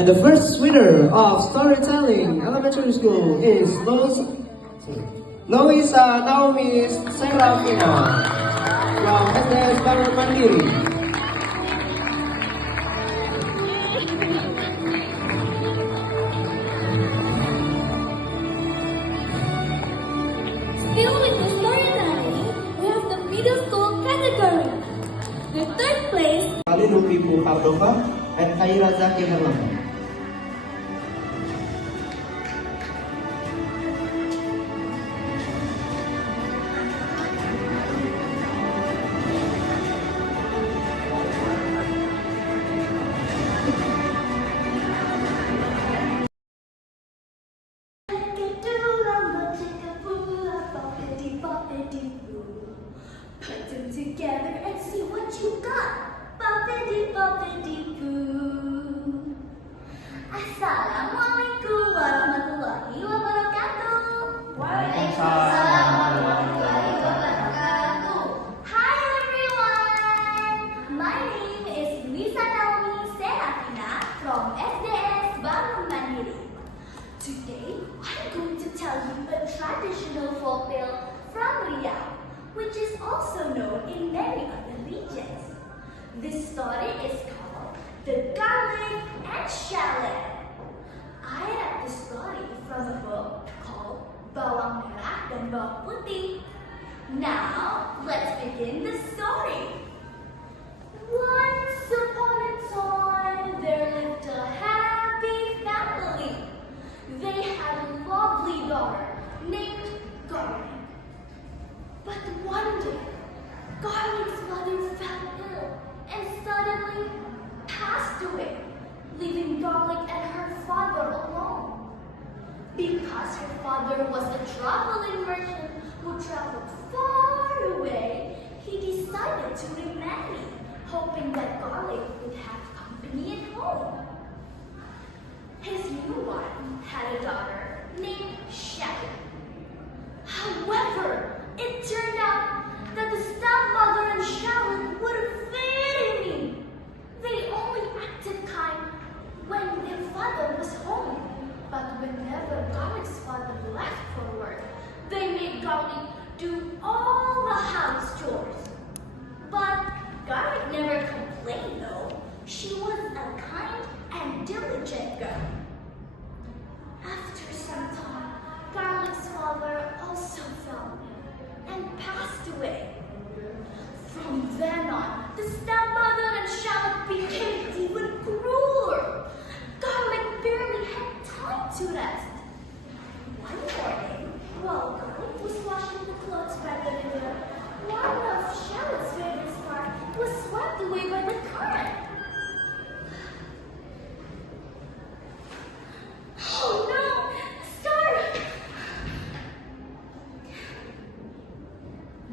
And the first winner of Storytelling Elementary School is Loisa Naomi Serafina from SDS Bawang Mandiri. Still with the storytelling, we have the middle school category. The third place, Ali Lupipu Cardova and Khaira Zaki Herlambang. put them together and see what you got. Boppity boppity boo. Assalamualaikum warahmatullahi wabarakatuh. Waalaikumsalam warahmatullahi wabarakatuh. Hi everyone. My name is Nizamia from SDS Bawang Mandiri. Today I'm going to tell you a traditional folktale from Riau, which is also known in many other regions. This story is called The Garlic and Shallot. I read this story from a book called Bawang Merah dan Bawang Putih. Now, let's begin the story. Once upon a time, there lived a happy family. They had a lovely daughter named Garlic. But one day, Garlic's mother fell ill and suddenly passed away, leaving Garlic and her father alone. Because her father was a traveling merchant who traveled far away, he decided to remarry, hoping that Garlic would have company at home. His new wife had a daughter named Shallot. However, it turned out that the stepmother and Shallot were very mean. They only acted kind when their father was home. But whenever Garlic's father left for work, they made Garlic do all the house chores. But Garlic never complained though. She was a kind and diligent girl. After some time, Garlic's father also fell and passed away. From then on, the stepmother and Shallot became even crueler. Garlic barely had time to rest. One morning, while Garlic was washing the clothes by the river, one of Shallot's favorite scarf was swept away by the current. Oh no! Scarf!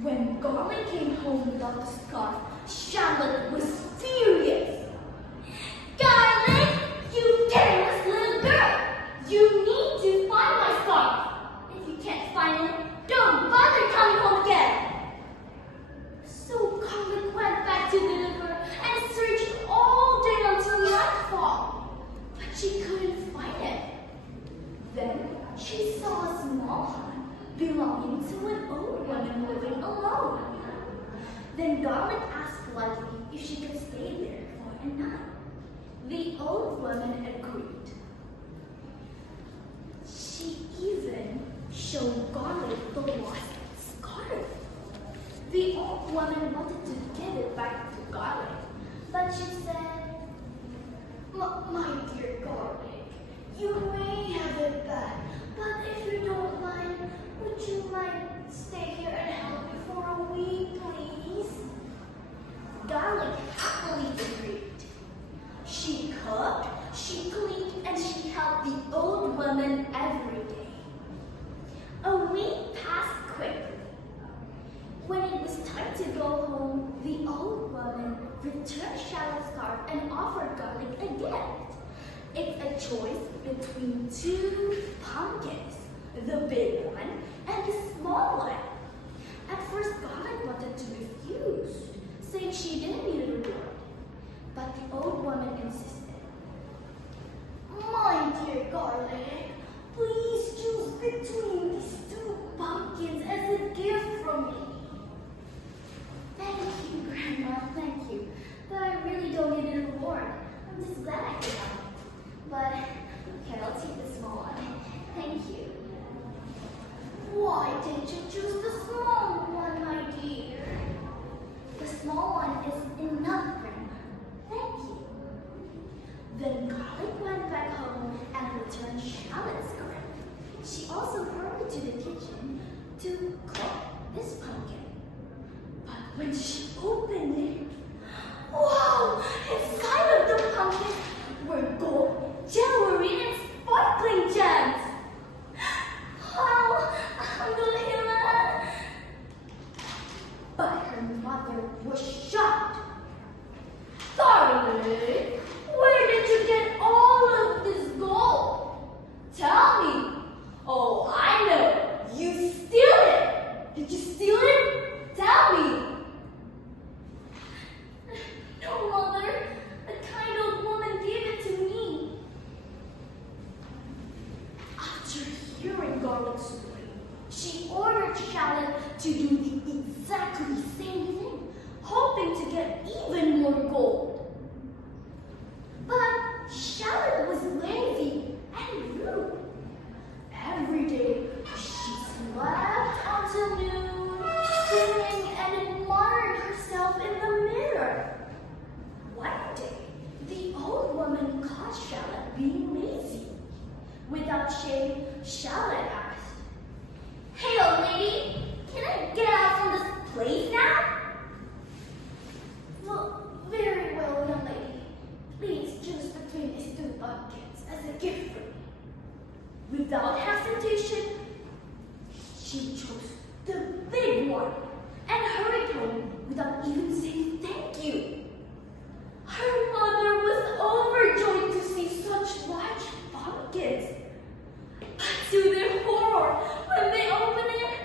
When Garlic came home without the scarf, Shallot was furious. Garlic, you careless little girl! You need to find my scarf. If you can't find it, don't bother coming home again. So Garlic went back to the river and searched all day until nightfall, but she couldn't find it. Then she saw a small hut belonging to an old woman living alone. Then Garlic asked politely if she could stay there for a night. The old woman agreed. She even showed Garlic the lost scarf. The old woman wanted to give it back to Garlic, but she said, My dear Garlic, you may have it back, but if you don't mind, would you mind stay here and help me for a week, please? Garlic happily agreed. She cooked, she cleaned, and she helped the old woman every day. A week passed quickly. When it was time to go home, the old woman returned Shallot's scarf and offered Garlic a gift. It's a choice between two pumpkins, the big one and the small one. At first, Garlic wanted to refuse, saying she didn't need a reward. But the old woman insisted. Charlotte, where did you get all of this gold? Tell me. Oh, I know. You steal it. Did you steal it? Tell me. No, Mother. A kind old woman gave it to me. After hearing Garlic's story, she ordered Shallot to do the exactly same thing, hoping to get even more gold. But Shallot was lazy and rude. Every day, she slept until noon, singing and admiring herself in the mirror. One day, the old woman caught Shallot being lazy. Without shame, Shallot asked, "Hey, old lady, can I get out from this place now?" "Well, very well, young lady. Please choose between these two buckets as a gift for me." Without hesitation, she chose the big one and hurried home without even saying thank you. Her mother was overjoyed to see such large buckets. But to their horror, when they opened it,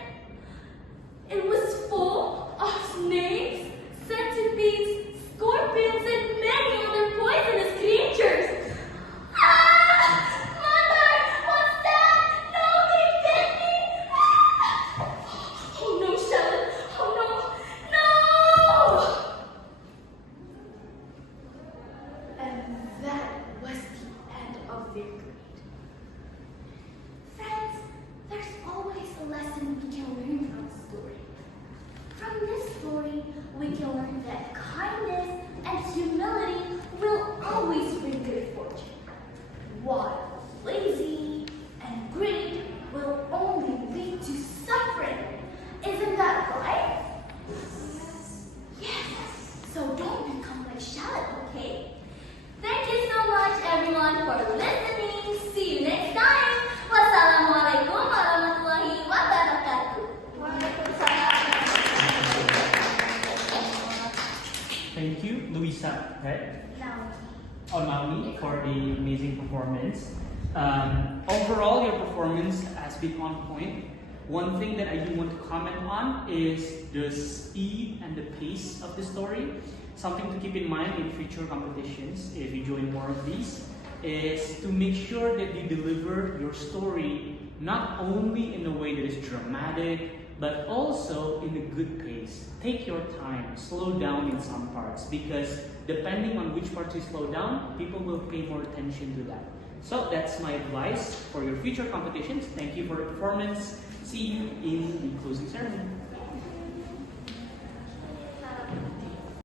it was full of snakes, centipedes, scorpions, and many other poisonous creatures. Mother, what's that? No, they bit me! Oh no, Shallot! Oh no! No! And that was the end of their greed. Friends, there's always a lesson we can learn from a story. From this story, we can learn that kindness and humility will always bring good fortune, while lazy and greed will only lead to suffering. Isn't that right? Yes. So don't become like Shallot, okay? Thank you so much, everyone, for listening. See you next time. Wassalamualaikum warahmatullahi wabarakatuh. Thank you, Louisa, right? Now, On Maui for the amazing performance. Overall, your performance has been on point. One thing that I do want to comment on is the speed and the pace of the story. Something to keep in mind in future competitions, if you join more of these, is to make sure that you deliver your story not only in a way that is dramatic, but also in a good pace. Take your time, slow down in some parts, because depending on which parts you slow down, people will pay more attention to that. So that's my advice for your future competitions. Thank you for the performance. See you in the closing ceremony.